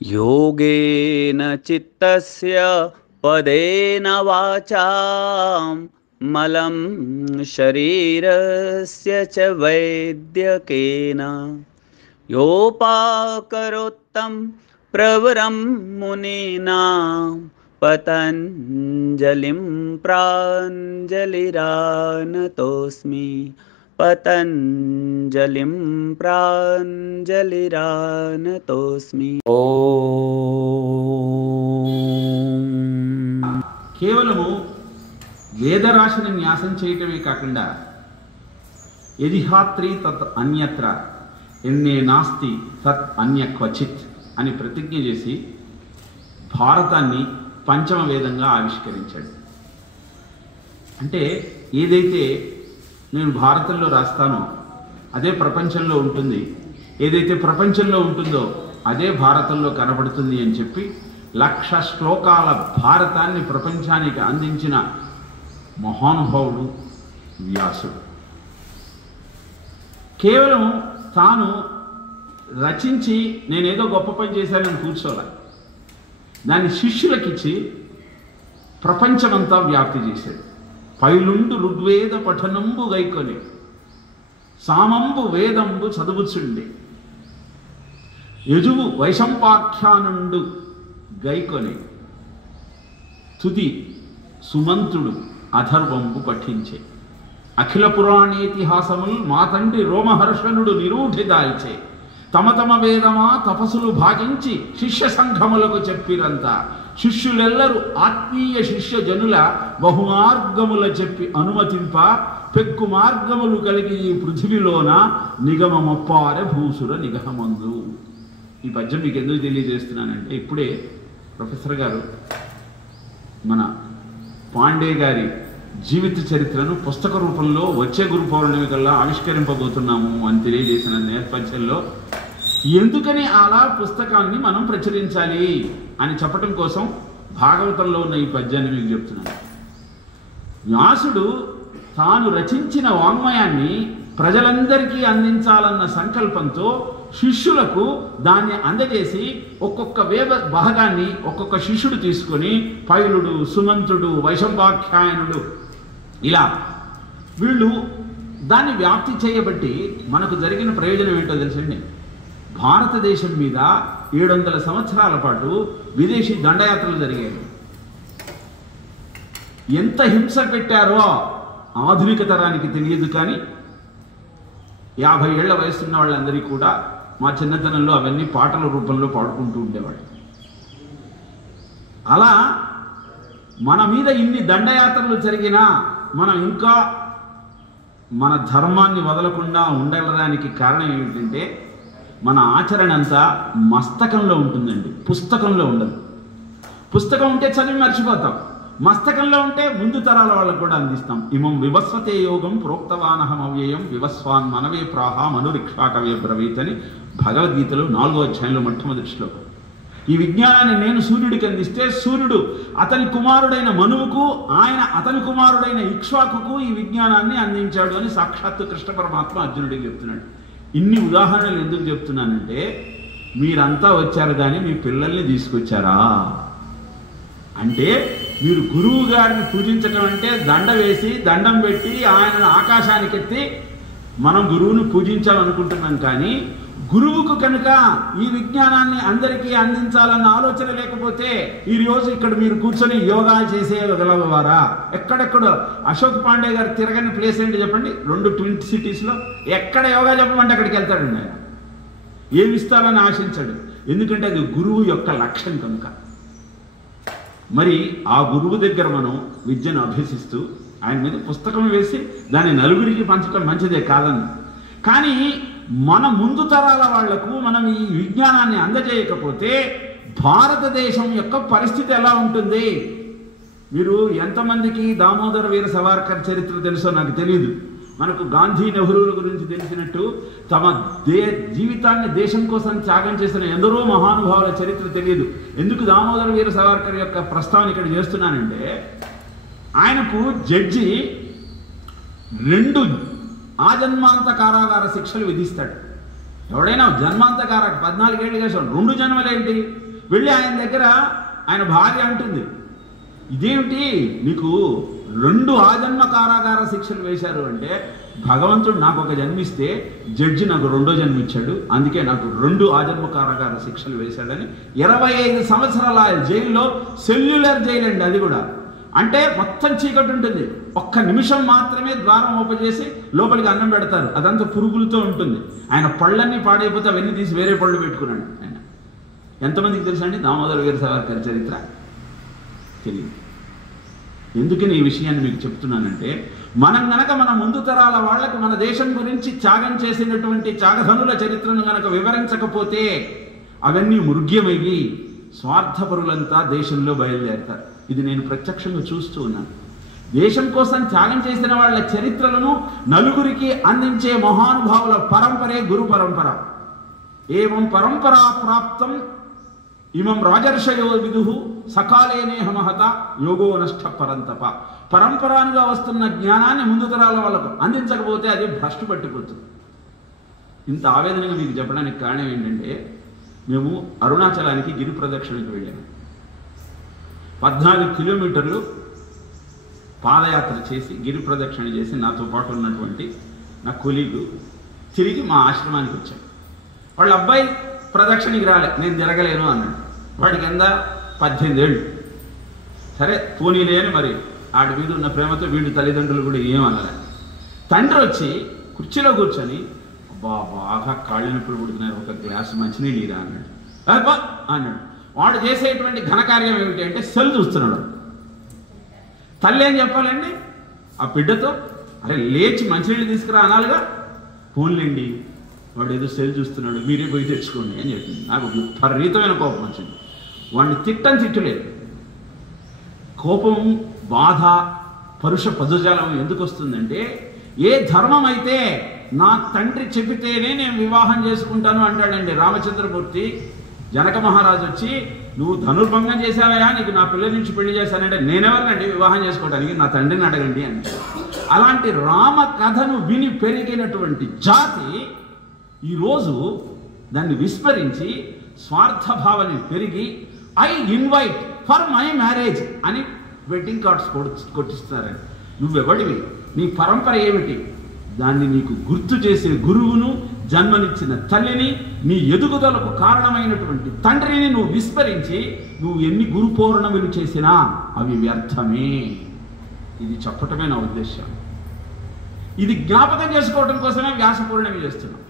योगेन चित्तस्य पदेन वाचां मलं शरीरस्य च वैद्यकेन योपाकरोत्तं प्रवरं मुनीनां पतञ्जलिं प्राञ्जलिरानतोऽस्मि पतञ्जलिं प्राञ्जलिरानतोऽस्मि। కేవలము వేదరాశిని న్యాసం చేయటమే కాకుండా యదిహాత్రి తత్ అన్యత్ర ఎన్నే నాస్తి తత్ అన్య క్వచిత్ అని ప్రతిజ్ఞ చేసి భారతాన్ని పంచమ వేదంగా ఆవిష్కరించాడు. అంటే ఏదైతే నేను భారతంలో రాస్తానో అదే ప్రపంచంలో ఉంటుంది, ఏదైతే ప్రపంచంలో ఉంటుందో అదే భారతంలో కనబడుతుంది అని చెప్పి 1,00,000 శ్లోకాల భారతాన్ని ప్రపంచానికి అందించిన మహానుభావుడు వ్యాసుడు. కేవలం తాను రచించి నేనేదో గొప్ప పని చేశానని కూర్చోలే, దాన్ని శిష్యులకిచ్చి ప్రపంచమంతా వ్యాప్తి చేశాడు. పైలుండు ఋగ్వేద పఠనంబు గైకొని సామంబు వేదంబు చదువుచుండి యజువు వైశంపాఖ్యానుండు గైకొని తుది సుమంతుడు అథర్వంబు పఠించే అఖిల పురాణేతిహాసముల్ మా తండ్రి రోమహర్షణుడు నిరూఢిదాల్చే తమ తమ వేదమా తపస్సులు భాగించి శిష్య సంఘములకు చెప్పిరంతా శిష్యులెల్లరూ ఆత్మీయ శిష్య జనుల బహుమార్గముల చెప్పి అనుమతింప పెక్కు మార్గములు కలిగి ఈ పృథివిలోన నిగమమొప్పారె భూసుర నిగహమందు. ఈ పద్యం మీకు ఎందుకు తెలియజేస్తున్నానంటే, ఇప్పుడే ప్రొఫెసర్ గారు మన పాండే గారి జీవిత చరిత్రను పుస్తక రూపంలో వచ్చే గురు పౌర్ణమి కల్లా ఆవిష్కరింపబోతున్నాము అని తెలియజేసిన నేపథ్యంలో ఎందుకని అలా పుస్తకాన్ని మనం ప్రచురించాలి అని చెప్పటం కోసం భాగవతంలో ఉన్న ఈ పద్యాన్ని మీకు చెప్తున్నాను. వ్యాసుడు తాను రచించిన వాంగ్మయాన్ని ప్రజలందరికీ అందించాలన్న సంకల్పంతో శిష్యులకు దాన్ని అందజేసి ఒక్కొక్క వేద భాగాన్ని ఒక్కొక్క శిష్యుడు తీసుకొని పైలుడు, సుమంతుడు, వైశంపాఖ్యాయనుడు ఇలా వీళ్ళు దాన్ని వ్యాప్తి చేయబట్టి మనకు జరిగిన ప్రయోజనం ఏంటో తెలుసండి. భారతదేశం మీద 700 సంవత్సరాల పాటు విదేశీ దండయాత్రలు జరిగాయి. ఎంత హింస పెట్టారో ఆధునిక తరానికి తెలియదు, కానీ 50 ఏళ్ల వయసున్న వాళ్ళందరికీ కూడా మా చిన్నతనంలో అవన్నీ పాటల రూపంలో పాడుకుంటూ ఉండేవాళ్ళు. అలా మన మీద ఇన్ని దండయాత్రలు జరిగినా మనం ఇంకా మన ధర్మాన్ని వదలకుండా ఉండడానికి కారణం ఏమిటంటే, మన ఆచరణ అంతా మస్తకంలో ఉంటుందండి, పుస్తకంలో ఉండదు. పుస్తకం ఉంటే చదివి మర్చిపోతాం, మస్తకంలో ఉంటే ముందు తరాల వాళ్ళకు కూడా అందిస్తాం. ఇమం వివస్వతే యోగం ప్రోక్తవానహం అవ్యయం వివస్వాన్ మనవే ప్రాహ మనురిక్షాకవే బ్రవీత్ అని భగవద్గీతలో 4వ అధ్యాయంలో మొట్టమొదటి శ్లోకం. ఈ విజ్ఞానాన్ని నేను సూర్యుడికి అందిస్తే సూర్యుడు అతని కుమారుడైన మనువుకు, ఆయన అతని కుమారుడైన ఇక్ష్వాకుకు ఈ విజ్ఞానాన్ని అందించాడు అని సాక్షాత్తు కృష్ణ పరమాత్మ అర్జునుడికి చెప్తున్నాడు. ఇన్ని ఉదాహరణలు ఎందుకు చెప్తున్నానంటే, మీరంతా వచ్చారు కానీ మీ పిల్లల్ని తీసుకొచ్చారా అంటే, మీరు గురువు గారిని పూజించడం అంటే దండ వేసి దండం పెట్టి ఆయనను ఆకాశానికి ఎత్తి మనం గురువుని పూజించాలనుకుంటున్నాం. కానీ గురువుకు కనుక ఈ విజ్ఞానాన్ని అందరికీ అందించాలన్న ఆలోచన లేకపోతే ఈ రోజు ఇక్కడ మీరు కూర్చొని యోగా చేసేయగలవారా? ఎక్కడెక్కడ అశోక్ పాండే గారు తిరగని ప్లేస్ ఏంటి చెప్పండి? 2 ట్విన్ సిటీస్లో ఎక్కడ యోగా చెప్పమంటే అక్కడికి వెళ్తాడండి. ఆయన ఏమి ఇస్తారని ఆశించాడు, ఎందుకంటే అది గురువు యొక్క లక్ష్యం కనుక. మరి ఆ గురువు దగ్గర మనం విద్యను అభ్యసిస్తూ ఆయన మీద పుస్తకం వేసి దాన్ని నలుగురికి పంచడం మంచిదే కాదని, కానీ మన ముందు తరాల వాళ్లకు మనం ఈ విజ్ఞానాన్ని అందజేయకపోతే భారతదేశం యొక్క పరిస్థితి ఎలా ఉంటుంది? మీరు ఎంతమందికి దామోదర వీర సవర్కర్ చరిత్ర తెలుసో నాకు తెలియదు. మనకు గాంధీ, నెహ్రూల గురించి తెలిసినట్టు తమ జీవితాన్ని దేశం కోసం త్యాగం చేసిన ఎందరో మహానుభావుల చరిత్ర తెలియదు. ఎందుకు దామోదర వీర సవర్కర్ యొక్క ప్రస్తావన ఇక్కడ చేస్తున్నానంటే, ఆయనకు జడ్జి 2 ఆజన్మాంత కారాగార శిక్షలు విధిస్తాడు. ఎవడైనా జన్మాంత కారాగ 14 ఏళ్ళు చేసాడు, 2 జన్మలేంటి? వెళ్ళి ఆయన దగ్గర ఆయన భార్య అంటుంది, ఇదేమిటి నీకు 2 ఆజన్మ కారాగార శిక్షలు వేశారు అంటే, భగవంతుడు నాకు ఒక జన్మిస్తే జడ్జి నాకు 2వ జన్మ ఇచ్చాడు, అందుకే నాకు 2 ఆజన్మ కారాగార శిక్షలు వేశాడని 25 సంవత్సరాల జైల్లో, సెల్యులర్ జైలు అండి అది కూడా. అంటే మొత్తం చీకటి ఉంటుంది, ఒక్క నిమిషం మాత్రమే ద్వారం ఓపెన్ చేసి లోపలికి అన్నం పెడతారు, అదంతా పురుగులతో ఉంటుంది. ఆయన పళ్ళన్నీ పాడైపోతే అవన్నీ తీసి వేరే పళ్ళు పెట్టుకున్నాడు ఆయన. ఎంతమందికి తెలుసా అండి దామోదర వీర సావర్కర్ చరిత్ర? తెలియదు. ఎందుకని ఈ విషయాన్ని మీకు చెప్తున్నానంటే, మనం గనక మన ముందు తరాల వాళ్లకు మన దేశం గురించి త్యాగం చేసినటువంటి త్యాగధనుల చరిత్రను గనక వివరించకపోతే అవన్నీ మృగ్యమయ్యి స్వార్థపరులంతా దేశంలో బయలుదేరతారు. ఇది నేను ప్రత్యక్షంగా చూస్తూ ఉన్నాను. దేశం కోసం త్యాగం చేసిన వాళ్ళ చరిత్రలను నలుగురికి అందించే మహానుభావుల పరంపరే గురు పరంపర. ఏవం పరంపరా ప్రాప్తం ఇమం రాజర్షయో విదుహు సకాలేనేహ మహత యోగో నష్ట పరంతప. పరంపరానుగా వస్తున్న జ్ఞానాన్ని ముందు తరాల వాళ్ళకు అందించకపోతే అది భ్రష్టు పట్టిపోతుంది. ఇంత ఆవేదనగా మీకు చెప్పడానికి కారణం ఏంటంటే, మేము అరుణాచలానికి గిరి ప్రదక్షిణకు వెళ్ళాము. 14 కిలోమీటర్లు పాదయాత్ర చేసి గిరి ప్రదక్షిణ చేసి నాతో పాటు ఉన్నటువంటి నా కొలీగు తిరిగి మా ఆశ్రమానికి వచ్చాడు. వాళ్ళ అబ్బాయి ప్రదక్షిణకి రాలే, నేను తిరగలేను అన్నాడు. వాడికి ఎంత 18 ఏళ్ళు. సరే పోనీలే అని మరి ఆడి మీద ఉన్న ప్రేమతో వీడి తల్లిదండ్రులు కూడా ఏమన్నారు. తండ్రి వచ్చి కుర్చీలో కూర్చొని, బాగా కాళ్ళు నొప్పులు పుడుతున్నారు, ఒక గ్లాసు మంచినీళ్ళు ఇరా అన్నాడు. అన్నాడు. వాడు చేసేటువంటి ఘనకార్యం ఏమిటి అంటే సెల్ చూస్తున్నాడు. తల్లి ఏం చెప్పాలండి ఆ బిడ్డతో? అరే లేచి మంచినీళ్ళు తీసుకురా అనాలిగా. ఫోన్లేండి వాడు ఏదో సెల్ చూస్తున్నాడు, మీరే పోయి తెచ్చుకోండి అని చెప్పింది. నాకు విపరీతమైన కోపం వచ్చింది. వాడిని తిట్టలేదు. కోపం, బాధ, పరుష పదజాలం ఎందుకు వస్తుందంటే, ఏ ధర్మం అయితే నా తండ్రి చెబితేనే నేను వివాహం చేసుకుంటాను అంటాడండి రామచంద్రమూర్తి. జనక మహారాజు వచ్చి, నువ్వు ధనుర్భంగం చేసావయా, నీకు నా పిల్లల నుంచి పెళ్లి చేశానంటే, నేనెవరినండి వివాహం చేసుకోవడానికి, నా తండ్రిని అడగండి అంటే. అలాంటి రామ కథను విని పెరిగినటువంటి జాతి ఈరోజు దాన్ని విస్మరించి స్వార్థభావాన్ని పెరిగి I invite for my marriage అని వెడ్డింగ్ కార్డ్స్ కొట్టిస్తారండి. నువ్వెవడివి, నీ పరంపర ఏమిటి, దాన్ని నీకు గుర్తు చేసే గురువును, జన్మనిచ్చిన తల్లిని, నీ ఎదుగుదలకు కారణమైనటువంటి తండ్రిని నువ్వు విస్మరించి నువ్వు ఎన్ని గురు పౌర్ణమిలు చేసినా అవి వ్యర్థమే. ఇది చెప్పటమే నా ఉద్దేశం. ఇది జ్ఞాపకం చేసుకోవడం కోసమే వ్యాస పౌర్ణమి చేస్తున్నాం.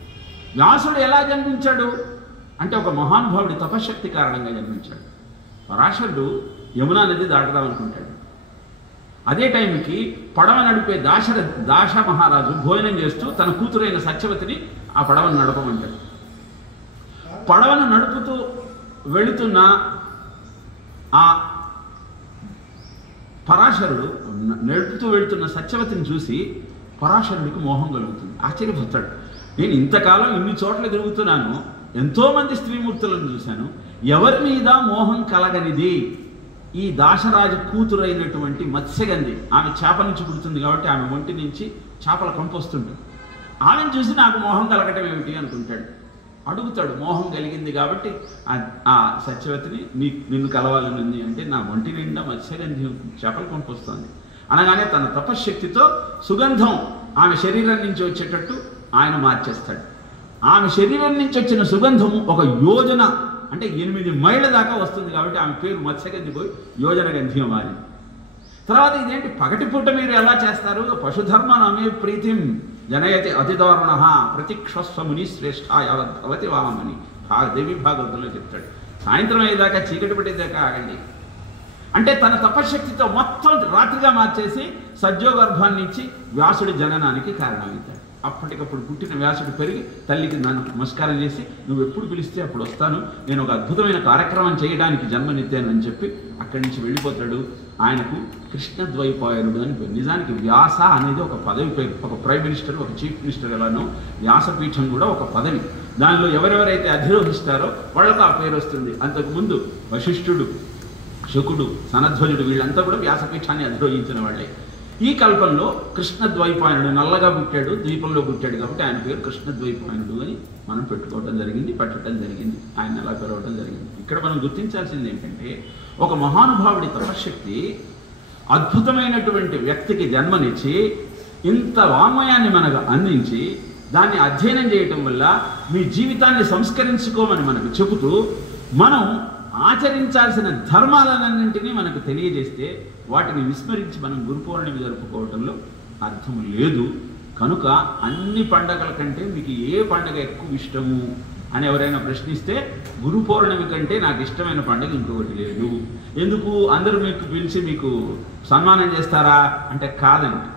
వ్యాసుడు ఎలా జన్మించాడు అంటే, ఒక మహానుభావుడి తపశక్తి కారణంగా జన్మించాడు. పరాశరుడు యమునా నది దాటుదాం అనుకుంటాడు. అదే టైంకి పడవ నడిపే దాశ మహారాజు భోజనం చేస్తూ తన కూతురైన సత్యవతిని ఆ పడవను నడపమంటాడు. పడవను నడుపుతూ వెళుతున్న ఆ పరాశరుడు నడుపుతూ వెళుతున్న సత్యవతిని చూసి పరాశరుడికి మోహం కలుగుతుంది. ఆశ్చర్యపోతాడు. నేను ఇంతకాలం ఇన్ని చోట్ల తిరుగుతున్నాను, ఎంతోమంది స్త్రీమూర్తులను చూశాను, ఎవరి మీద మోహం కలగనిది ఈ దాశరాజు కూతురైనటువంటి మత్స్యగంధి. ఆమె చేప నుంచి పుడుతుంది కాబట్టి ఆమె ఒంటి నుంచి చేపల కంపు వస్తుంటుంది. ఆమెను చూసి నాకు మోహం కలగటం ఏమిటి అనుకుంటాడు. అడుగుతాడు, మోహం కలిగింది కాబట్టి ఆ సత్యవతిని నిన్ను కలవాలని ఉంది అంటే, నా ఒంటి నిండా మత్స్యగంధి చేపల కంపు వస్తుంది అనగానే తన తపశ్శక్తితో సుగంధం ఆమె శరీరం నుంచి వచ్చేటట్టు ఆయన మార్చేస్తాడు. ఆమె శరీరం నుంచి వచ్చిన సుగంధము 1 యోజన అంటే 8 మైళ్ళ దాకా వస్తుంది కాబట్టి ఆమె పేరు మత్స్యగంధి పోయి యోజన గంధిగా మారింది. తర్వాత ఇదేంటి, పగటిపూట మీరు ఎలా చేస్తారు? పశుధర్మ నమే ప్రీతిం జనయతి అతిదారుణ ప్రతిక్షస్వ ముని శ్రేష్ఠ యావద్భవతి వామని దేవి భాగవతంలో చెప్తాడు. సాయంత్రం అయ్యేదాకా చీకటి పట్టేదాకా ఆగండి అంటే, తన తపశక్తితో మొత్తం రాత్రిగా మార్చేసి సజ్జోగర్భాన్ని ఇచ్చి వ్యాసుడి జననానికి కారణమవుతాడు. అప్పటికప్పుడు పుట్టిన వ్యాసుడు పెరిగి తల్లికి నన్ను నమస్కారం చేసి, నువ్వు ఎప్పుడు పిలిస్తే అప్పుడు వస్తాను, నేను ఒక అద్భుతమైన కార్యక్రమం చేయడానికి జన్మనిత్తాను అని చెప్పి అక్కడి నుంచి వెళ్ళిపోతాడు. ఆయనకు కృష్ణద్వైపాయనుడు అని పేరు. నిజానికి వ్యాస అనేది ఒక పదవి పేరు. ఒక ప్రైమ్ మినిస్టర్, ఒక చీఫ్ మినిస్టర్ ఎలానో వ్యాసపీఠం కూడా ఒక పదవి. దానిలో ఎవరెవరైతే అధిరోహిస్తారో వాళ్ళకు ఆ పేరు వస్తుంది. అంతకుముందు వశిష్ఠుడు, శకుడు, సనధ్వజుడు వీళ్ళంతా కూడా వ్యాసపీఠాన్ని అధిరోహించిన వాళ్ళే. ఈ కల్పంలో కృష్ణద్వైపాయనుడు నల్లగా పుట్టాడు, ద్వీపంలో పుట్టాడు కాబట్టి ఆయన పేరు కృష్ణద్వైపాయనుడు అని మనం పెట్టుకోవడం జరిగింది, పెట్టడం జరిగింది. ఆయన ఎలా పిలవడం జరిగింది. ఇక్కడ మనం గుర్తించాల్సింది ఏంటంటే, ఒక మహానుభావుడి తపశ్శక్తి అద్భుతమైనటువంటి వ్యక్తికి జన్మనిచ్చి ఇంత వాంగ్మయాన్ని మనకు అందించి దాన్ని అధ్యయనం చేయటం వల్ల మీ జీవితాన్ని సంస్కరించుకోమని మనకు చెబుతూ మనం ఆచరించాల్సిన ధర్మాలన్నింటినీ మనకు తెలియజేస్తే వాటిని విస్మరించి మనం గురు పౌర్ణమి జరుపుకోవటంలో అర్థం లేదు. కనుక అన్ని పండగల కంటే మీకు ఏ పండగ ఎక్కువ ఇష్టము అని ఎవరైనా ప్రశ్నిస్తే గురు పౌర్ణమి కంటే నాకు ఇష్టమైన పండుగ ఇంకొకటి లేదు. ఎందుకు అందరూ మీకు పిలిచి మీకు సన్మానం చేస్తారా అంటే కాదండి.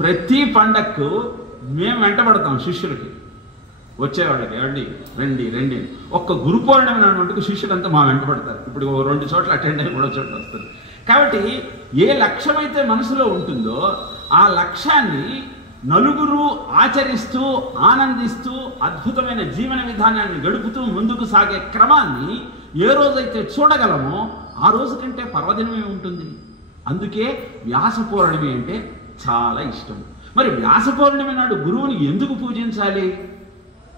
ప్రతి పండగకు మేము వెంటబడతాం శిష్యులకి, వచ్చేవాళ్ళకి, ఏమండి రండి రండి. ఒక్క గురు పౌర్ణమి నాటికి శిష్యులంతా మా వెంటబడతారు. ఇప్పుడు 2 చోట్ల అటెండ్ అయ్యి 3వ చోట్ల వస్తారు. కాబట్టి ఏ లక్ష్యమైతే మనసులో ఉంటుందో ఆ లక్ష్యాన్ని నలుగురు ఆచరిస్తూ ఆనందిస్తూ అద్భుతమైన జీవన విధానాన్ని గడుపుతూ ముందుకు సాగే క్రమాన్ని ఏ రోజైతే చూడగలమో ఆ రోజు కంటే పర్వదినమే ఉంటుంది. అందుకే వ్యాస పౌర్ణమి అంటే చాలా ఇష్టం. మరి వ్యాస పౌర్ణమి నాడు గురువుని ఎందుకు పూజించాలి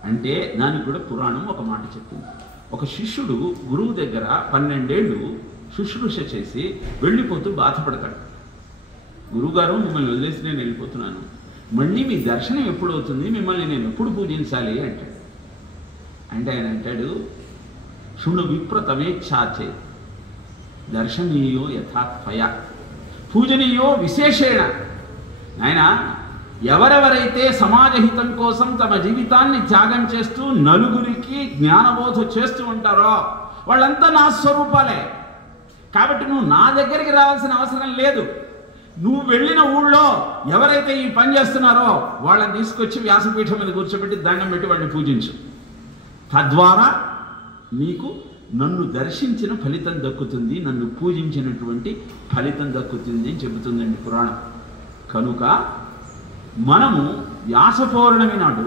అంటే దానికి కూడా పురాణం ఒక మాట చెప్తుంది. ఒక శిష్యుడు గురువు దగ్గర 12 ఏళ్ళు శుశ్రూష చేసి వెళ్ళిపోతూ బాధపడతాడు. గురువుగారు మిమ్మల్ని వదిలేసి నేను వెళ్ళిపోతున్నాను, మళ్ళీ మీ దర్శనం ఎప్పుడు అవుతుంది, మిమ్మల్ని నేను ఎప్పుడు పూజించాలి అంటాడు. అంటే ఆయన అంటాడు, శృణు విప్రతమేచ్ఛాచే దర్శనీయో యథాత్వయ పూజనీయో విశేషేణ. ఆయన ఎవరెవరైతే సమాజహితం కోసం తమ జీవితాన్ని త్యాగం చేస్తూ నలుగురికి జ్ఞానబోధ చేస్తూ ఉంటారో వాళ్ళంతా నా స్వరూపాలే. కాబట్టి నువ్వు నా దగ్గరికి రావాల్సిన అవసరం లేదు. నువ్వు వెళ్ళిన ఊళ్ళో ఎవరైతే ఈ పని చేస్తున్నారో వాళ్ళని తీసుకొచ్చి వ్యాసపీఠం మీద కూర్చోబెట్టి దండం పెట్టి వాడిని పూజించు. తద్వారా నీకు నన్ను దర్శించిన ఫలితం దక్కుతుంది, నన్ను పూజించినటువంటి ఫలితం దక్కుతుంది అని చెబుతుందండి పురాణం. కనుక మనము వ్యాస పౌర్ణమి నాడు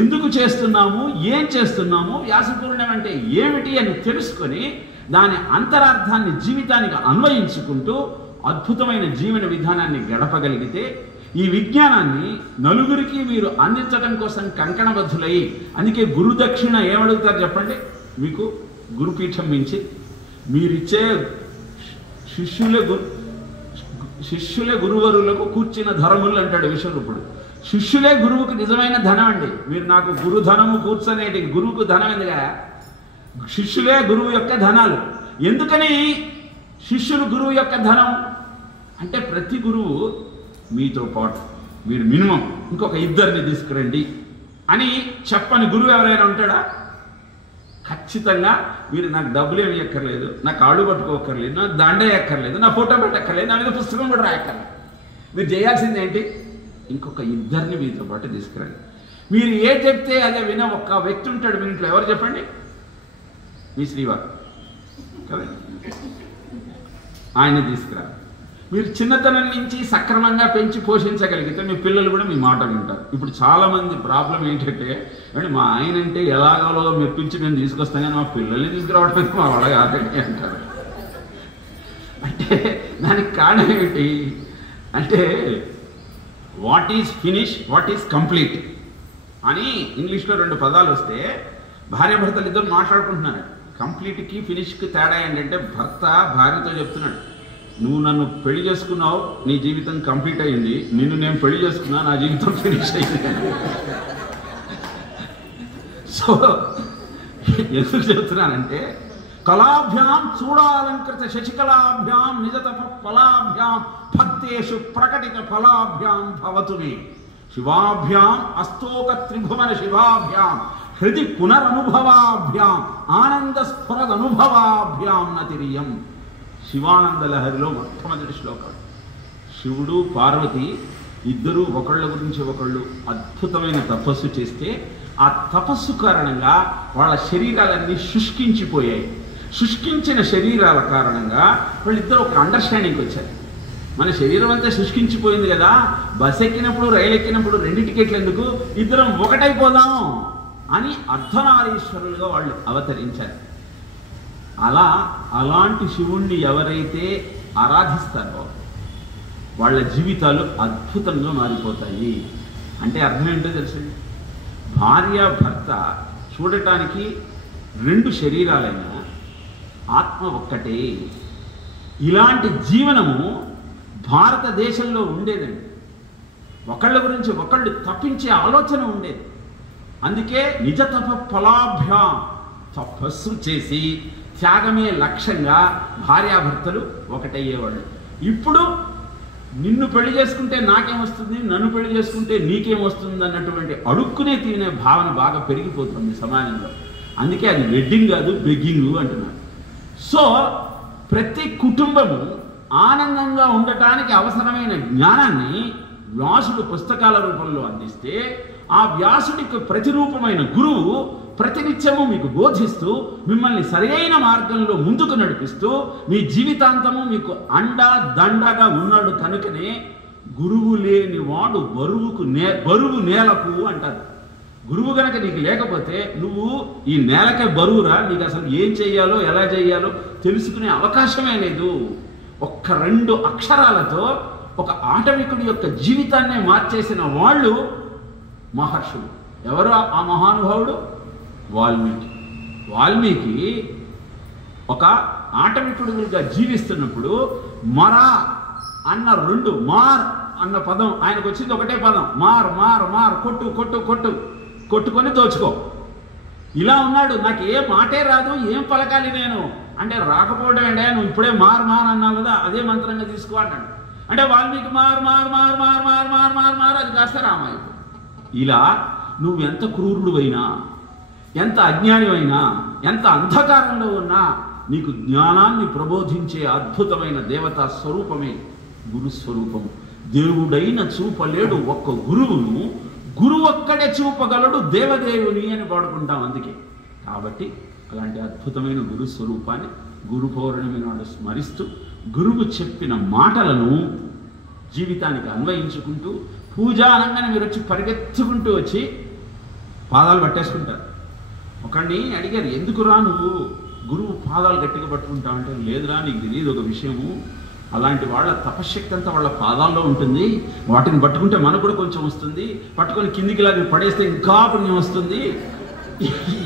ఎందుకు చేస్తున్నాము, ఏం చేస్తున్నాము, వ్యాస పౌర్ణమి అంటే ఏమిటి అని తెలుసుకొని దాని అంతరార్థాన్ని జీవితానికి అన్వయించుకుంటూ అద్భుతమైన జీవన విధానాన్ని గడపగలిగితే ఈ విజ్ఞానాన్ని నలుగురికి మీరు అందించడం కోసం కంకణబద్ధులై, అందుకే గురుదక్షిణ ఏమడుగుతారు చెప్పండి, మీకు గురుపీఠం మించి మీరిచ్చే శిష్యులే గురువరులకు కూర్చిన ధనములు అంటాడు విశ్వరూపుడు. శిష్యులే గురువుకు నిజమైన ధనం అండి. మీరు నాకు గురుధనము కూర్చొనేటి గురువుకు ధనం ఎందుగా, శిష్యులే గురువు యొక్క ధనాలు. ఎందుకని శిష్యులు గురువు యొక్క ధనం అంటే ప్రతి గురువు మీతో పాటు మీరు మినిమం ఇంకొక 2 తీసుకురండి అని చెప్పని గురువు ఎవరైనా ఉంటాడా? ఖచ్చితంగా మీరు నాకు డబ్బులు ఏమి ఎక్కర్లేదు, నా కాళ్ళు పట్టుకోక్కర్లేదు, నా దండ ఎక్కర్లేదు, నా ఫోటో పెట్టక్కర్లేదు, నా మీద పుస్తకం కూడా రాయక్కర్లేదు. మీరు చేయాల్సింది ఏంటి, ఇంకొక 2 మీతో పాటు తీసుకురండి. మీరు ఏ చెప్తే అదే విన ఒక్క వ్యక్తి ఉంటాడు మీ ఇంట్లో, ఎవరు చెప్పండి? మీ శ్రీవారు కదా, ఆయన తీసుకురా. మీరు చిన్నతనం నుంచి సక్రమంగా పెంచి పోషించగలిగితే మీ పిల్లలు కూడా మీ మాట వింటారు. ఇప్పుడు చాలామంది ప్రాబ్లం ఏంటంటే, అంటే మా ఆయన అంటే ఎలాగో మెప్పించి నేను తీసుకొస్తాను కానీ మా పిల్లల్ని తీసుకురావడం మా వాళ్ళ కాదండి అంటారు. అంటే దానికి కారణం ఏంటి అంటే what is finish, what is complete అని ఇంగ్లీష్లో 2 పదాలు వస్తే భార్యాభర్తలు ఇద్దరు మాట్లాడుకుంటున్నారు. కంప్లీట్కి ఫినిష్కి తేడా ఏంటంటే భర్త భార్యతో చెప్తున్నాడు, నువ్వు నన్ను పెళ్లి చేసుకున్నావు, నీ జీవితం కంప్లీట్ అయింది, నిన్ను నేను పెళ్లి చేసుకున్నా, నా జీవితం ఫినిష్ అయింది. సో ఎందుకు చెప్తున్నానంటే కళాభ్యాం చూడాలంకృత శశికళాభ్యాం నిజతప ఫలాభ్యాం భక్తేషు ప్రకటిత ఫలాభ్యాం భవతు మే శివాభ్యాం అస్తోక త్రిభువన శివాభ్యాం హృది పునరనుభవాభ్యాం ఆనందస్ఫురదనుభవాభ్యాం నతిరియం. శివానంద లహరిలో మొట్టమొదటి శ్లోకం. శివుడు పార్వతి ఇద్దరూ ఒకళ్ళ గురించి ఒకళ్ళు అద్భుతమైన తపస్సు చేస్తే ఆ తపస్సు కారణంగా వాళ్ళ శరీరాలన్నీ శుష్కించిపోయాయి. శుష్కించిన శరీరాల కారణంగా వాళ్ళిద్దరూ ఒక అండర్స్టాండింగ్కి వచ్చారు. మన శరీరం అంతా శుష్కించిపోయింది కదా, బస్ ఎక్కినప్పుడు రైలు ఎక్కినప్పుడు 2 టికెట్లు ఎందుకు, ఇద్దరం ఒకటైపోదాం అని అర్ధనారీశ్వరులుగా వాళ్ళు అవతరించారు. అలాంటి శివుణ్ణి ఎవరైతే ఆరాధిస్తారో వాళ్ళ జీవితాలు అద్భుతంగా మారిపోతాయి. అంటే అర్థం ఏంటో తెలుసండి, భార్య భర్త చూడటానికి 2 శరీరాలైనా ఆత్మ ఒక్కటే. ఇలాంటి జీవనము భారతదేశంలో ఉండేదండి. ఒకళ్ళ గురించి ఒకళ్ళు తప్పించే ఆలోచన ఉండేది. అందుకే నిజ తప ఫలాభ్యాం, తపస్సు చేసి త్యాగమే లక్ష్యంగా భార్యాభర్తలు ఒకటయ్యేవాళ్ళు. ఇప్పుడు నిన్ను పెళ్లి చేసుకుంటే నాకేమొస్తుంది, నన్ను పెళ్లి చేసుకుంటే నీకేమొస్తుంది అన్నటువంటి అడుక్కునే తినే భావన బాగా పెరిగిపోతుంది సమాజంలో. అందుకే అది వెడ్డింగ్ కాదు, బెగ్గింగ్ అంటున్నారు. సో ప్రతి కుటుంబము ఆనందంగా ఉండటానికి అవసరమైన జ్ఞానాన్ని వ్యాసుడు పుస్తకాల రూపంలో అందిస్తే, ఆ వ్యాసుడికి ప్రతిరూపమైన గురువు ప్రతినిత్యము మీకు బోధిస్తూ మిమ్మల్ని సరైన మార్గంలో ముందుకు నడిపిస్తూ మీ జీవితాంతము మీకు అండా దండగా ఉన్నాడు. కనుకనే గురువు లేని వాడు బరువు నేలకు అంటారు. గురువు గనక నీకు లేకపోతే నువ్వు ఈ నేలకే బరువురా, నీకు అసలు ఏం చెయ్యాలో ఎలా చెయ్యాలో తెలుసుకునే అవకాశమే లేదు. ఒక్క 2 అక్షరాలతో ఒక ఆటవికుడి యొక్క జీవితాన్నే మార్చేసిన వాళ్ళు మహర్షులు. ఎవరు ఆ మహానుభావుడు? వాల్మీకి ఒక ఆటవికుడిగా జీవిస్తున్నప్పుడు మరా అన్న 2 మార్ అన్న పదం ఆయనకు వచ్చింది. ఒకటే పదం, మార్ మార్ మార్, కొట్టు కొట్టు కొట్టు, కొట్టుకొని దోచుకో. ఇలా ఉన్నాడు. నాకు ఏ మాటే రాదు, ఏం పలకాలి నేను అంటే, రాకపోవడం అంటే నువ్వు ఇప్పుడే మార్ మార్ అన్నావు కదా, అదే మంత్రంగా తీసుకో అన్నాడు. అంటే వాల్మీకి మార్ మార్ మార్ మార్ మార్ మార్ మార్ మార్, అది కాస్త రామాయణం. ఇలా నువ్వు ఎంత క్రూరుడువైనా, ఎంత అజ్ఞానివైనా, ఎంత అంధకారంలో ఉన్నా నీకు జ్ఞానాన్ని ప్రబోధించే అద్భుతమైన దేవతా స్వరూపమే గురుస్వరూపము. దేవుడైన చూపలేడు ఒక్క గురువును, గురువు ఒక్కడే చూపగలడు దేవదేవుని అని పాడుకుంటాం. అందుకే కాబట్టి అలాంటి అద్భుతమైన గురుస్వరూపాన్ని గురు పౌర్ణమి నాడు స్మరిస్తూ, గురువు చెప్పిన మాటలను జీవితానికి అన్వయించుకుంటూ, పూజ అనగానే మీరు వచ్చి పరిగెత్తుకుంటూ వచ్చి పాదాలు పట్టేసుకుంటారు. ఒకడిని అడిగారు, ఎందుకురా నువ్వు గురువు పాదాలు గట్టిగా పట్టుకుంటావు అంటే, లేదురా నీకు తెలియదు ఒక విషయము, అలాంటి వాళ్ళ తపశ్శక్తి అంతా వాళ్ళ పాదాల్లో ఉంటుంది, వాటిని పట్టుకుంటే మనకు కూడా కొంచెం వస్తుంది, పట్టుకొని కిందికి లాగి పడేస్తే ఇంకా పుణ్యం వస్తుంది.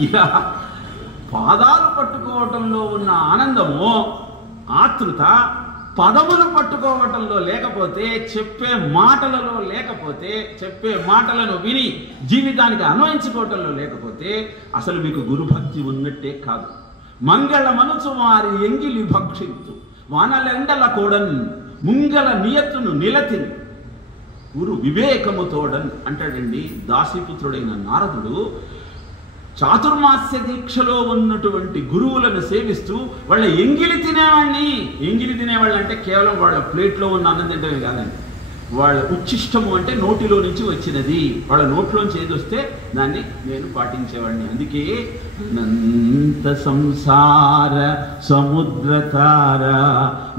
ఇలా పాదాలు పట్టుకోవటంలో ఉన్న ఆనందము, ఆతృత పదములు పట్టుకోవటంలో లేకపోతే, చెప్పే మాటలలో లేకపోతే, చెప్పే మాటలను విని జీవితానికి అన్వయించుకోవటంలో లేకపోతే అసలు మీకు గురుభక్తి ఉన్నట్టే కాదు. మంగళ మనసు వారి ఎంగిలి భక్షించు వానలెండల కోడన్ ముంగల నియత్తును నిలతిని గురు వివేకము తోడన్ అంటాడండి దాసీపుత్రుడైన నారదుడు. చాతుర్మాస్య దీక్షలో ఉన్నటువంటి గురువులను సేవిస్తూ వాళ్ళ ఎంగిలి తినేవాడిని, ఎంగిలి తినేవాళ్ళు అంటే కేవలం వాళ్ళ ప్లేట్లో ఉన్న అన్నం తింటమే కాదండి, వాళ్ళ ఉచ్చిష్టము అంటే నోటిలో నుంచి వచ్చినది, వాళ్ళ నోట్లోంచి ఏది వస్తే దాన్ని నేను పాటించేవాడిని. అందుకే అనంత సంసార సముద్రతార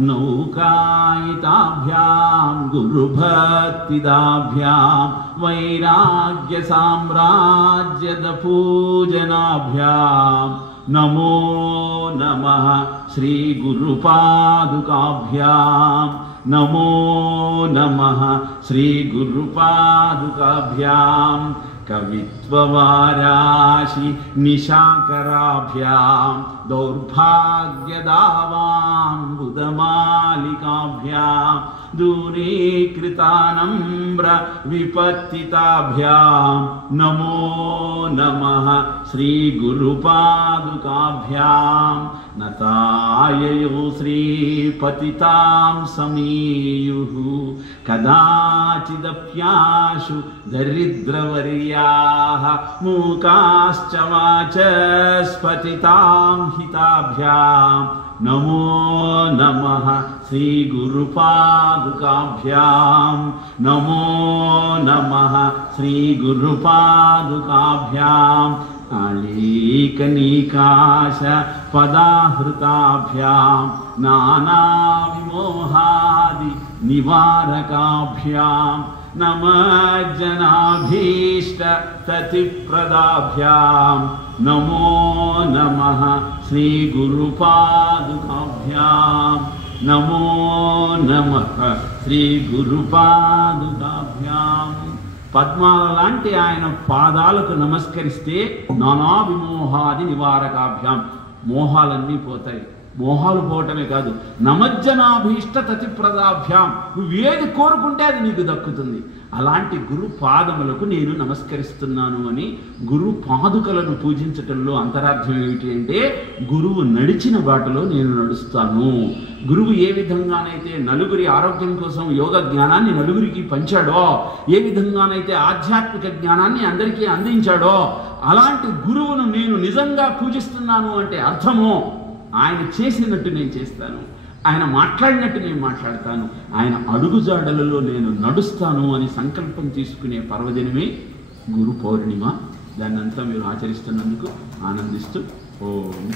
నౌకాయితాభ్యాం గురుభక్తిదాభ్యాం వైరాగ్య సామ్రాజ్యద పూజనాభ్యాం నమో నమః శ్రీ గురుపాదుకాభ్యాం నమో నమః శ్రీ గురుపాదుకాభ్యాం కవిత్వవారాశి నిశాకరాభ్యాం దౌర్భాగ్యదావాంబుదమాలికాభ్యాం దూరీకృతానమ్ర విపత్తితాభ్యాం నమో నమః శ్రీ గురుపాదుకాభ్యాం నతాయయో శ్రీపతితాం సమీయుః కదాచిదప్యాశు దరిద్రవర్యాః మూకాశ్చ వాచస్పతితాం హితాభ్యాం నమో నమః శ్రీ గురుపాదుకాభ్యాం నమో నమః శ్రీ గురుపాదుకాభ్యాం ఆళీకనీకాశ పదాహృతాభ్యాం నానావిమోహాది నివారకాభ్యాం నమజ్జనాభీష్ట తతిప్రదాభ్యాం నమో నమః శ్రీ గురుపాదుకాభ్యాం నమో నమః శ్రీ గురుపాదుకాభ్యాం. పద్మాల లాంటి ఆయన పాదాలకు నమస్కరిస్తే నానా విమోహాది నివారకాభ్యాం, మోహాలన్నీ పోతాయి. మోహాలు పోవటమే కాదు, నమజ్జనాభీష్ట తతిప్రదాభ్యాం, నువ్వేది కోరుకుంటే అది నీకు దక్కుతుంది. అలాంటి గురు పాదములకు నేను నమస్కరిస్తున్నాను అని గురు పాదుకలను పూజించటంలో అంతరార్థం ఏమిటి అంటే, గురువు నడిచిన బాటలో నేను నడుస్తాను. గురువు ఏ విధంగానైతే నలుగురి ఆరోగ్యం కోసం యోగ జ్ఞానాన్ని నలుగురికి పంచాడో, ఏ విధంగానైతే ఆధ్యాత్మిక జ్ఞానాన్ని అందరికీ అందించాడో, అలాంటి గురువును నేను నిజంగా పూజిస్తున్నాను అంటే అర్థము, ఆయన చేసినట్టు నేను చేస్తాను, ఆయన మాట్లాడినట్టు నేను మాట్లాడతాను, ఆయన అడుగుజాడలలో నేను నడుస్తాను అని సంకల్పం తీసుకునే పర్వదినమే గురు పౌర్ణిమ. దాన్నంతా మీరు ఆచరిస్తున్నందుకు ఆనందిస్తూ ఓం